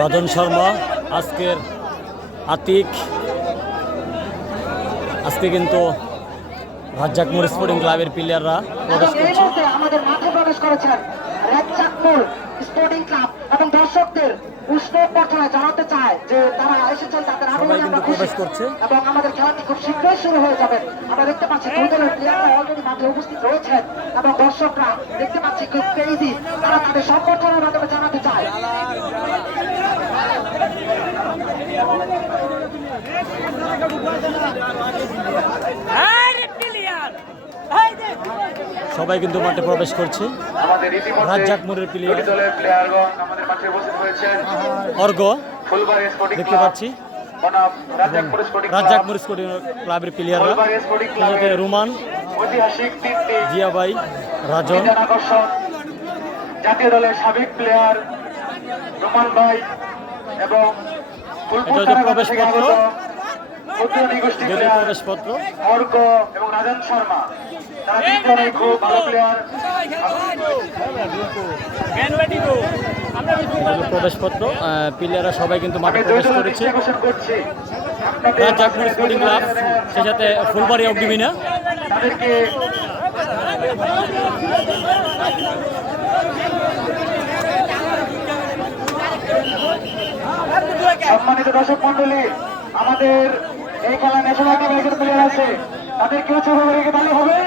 রজন শর্মা আজকের আতিক আজকে কিন্তু রাজ্জাকমুর স্পোর্টিং ক্লাবের প্লেয়াররা প্রবেশ করছে। আমাদের মাঠে প্রবেশ করেছেন রাজ্জাকপুর স্পোর্টিং ক্লাব এবং দর্শকদের উষ্ণ জানাতে চায় যে তারা এসেছেন তাদের আগমনে আমরা খুশি। করছে। এবং আমাদের খেলাটি খুব শীঘ্রই শুরু হয়ে যাবে। আমরা দেখতে পাচ্ছি দুই দলের প্লেয়াররা অলরেডি মাঠে উপস্থিত রয়েছেন। এবং দর্শকরা দেখতে পাচ্ছি খুব ক্রেজি তারা তাদের সম্বর্ধনার মাধ্যমে জানাতে চায় সবাই কিন্তু মাঠে প্রবেশ করছে। রাজ্জাকমুরের হয়েছেন। অর্ঘ দেখতে পাচ্ছি। রাজ্জাকমুর স্পোর্টিং ক্লাবের প্লেয়াররা রুমান তিনটি জিয়াবাই রাজন। জাতীয় দলের সাবেক প্লেয়ার রোমান ভাই এবং এটা হচ্ছে প্রবেশপত্র। প্রবেশপত্র। অর্ক এবং রাজন শর্মা। তারা তিনজনেই খুব ভালো প্লেয়ার প্রবেশপত্র। প্লেয়াররা সবাই কিন্তু মাঠে প্রবেশ করেছে। স্পোর্টিং ক্লাব সে সাথে ফুলবাড়ি অগ্নিমিনা তাদেরকে সম্মানিত দর্শক মন্ডলী, আমাদের এই খেলা ন্যাশনাল টিম একজন প্লেয়ার আছে। তাদের কেউ ছোট রেখে তালি হবে?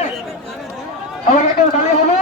কেউ তালি হবে?